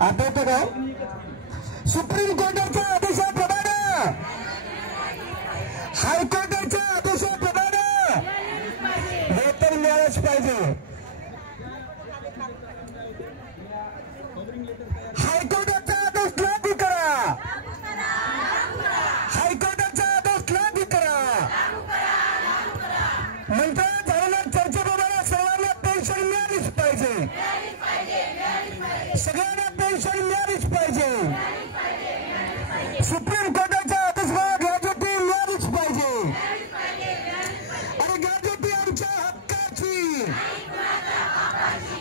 आठवतं का? सुप्रीम कोर्टाच्या आदेशाप्रमाणे हायकोर्टाच्या आदेशाप्रमाणे वेतन मिळालंच पाहिजे। हायकोर्टाचा आदेश लागू करा, हायकोर्टाचा आदेश लागू करा। मंत्र्या झालेल्या चर्चेप्रमाणे सर्वांना पेन्शन मिळालीच पाहिजे, सगळ्यांना पेन्शन मिळालीच पाहिजे। सुप्रीम कोर्टाच्या आदेशाला ग्रॅज्युटी मिळालीच पाहिजे। अरे ग्रॅज्युटी आमच्या हक्काची,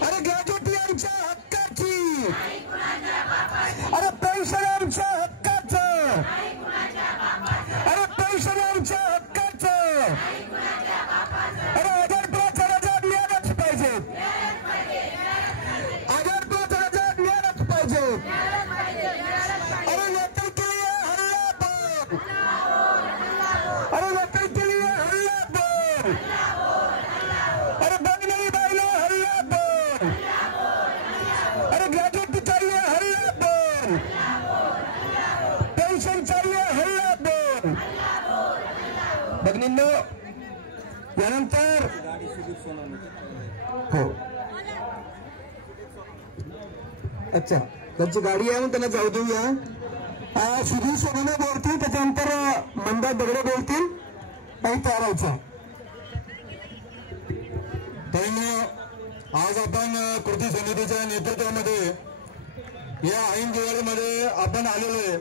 अरे ग्रॅज्युटी आमच्या हक्काची, अरे पेन्शन आमच्या हक्काचं, अरे पेन्शन आमच्या हक्काचं। अरे 15,000 मिळालंच पाहिजे, 15,000 मिळालंच पाहिजे। अरे नोकरी के लिए हल्ला बोल, अरे नोकरी के लिए हल्ला बोल, अरे बंगली बाईला हल्ला बोल, अरे ग्रॅज्युटी चाहिए हल्ला बोल, पेन्शन चाहिए हल्ला बोल। भगिनींनो, यानंतर हो अच्छा त्यांची गाडी आहे, त्यांना जाऊ देऊया। सुधीर सोनवणे बोलतील, त्याच्यानंतर मंदार दगडे बोलतील आणि तयार व्हायचं। आज आपण कृती समितीच्या नेतृत्वामध्ये या ऐन दिवाळीमध्ये आपण आलेलो आहे।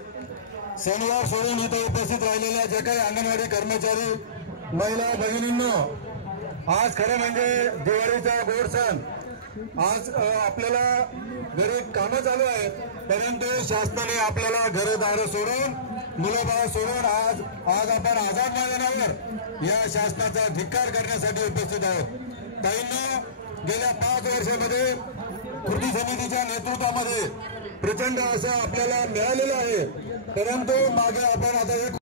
शनिवार सोडून इथे उपस्थित राहिलेल्या जे काही अंगणवाडी कर्मचारी महिला भगिनींनो, आज खरं म्हणजे दिवाळीचा गोड सण। आज आपल्याला घरी कामं चालू आहेत, परंतु शासनाने आपल्याला घरदार सोडून मुलंबाळ सोडून आज आपण आझाद मैदानावर या शासनाचा धिक्कार करण्यासाठी उपस्थित आहोत। ताईंनो, गेल्या 5 वर्षामध्ये कृती समितीच्या नेतृत्वामध्ये प्रचंड असं आपल्याला मिळालेलं आहे, परंतु मागे आपण आता एक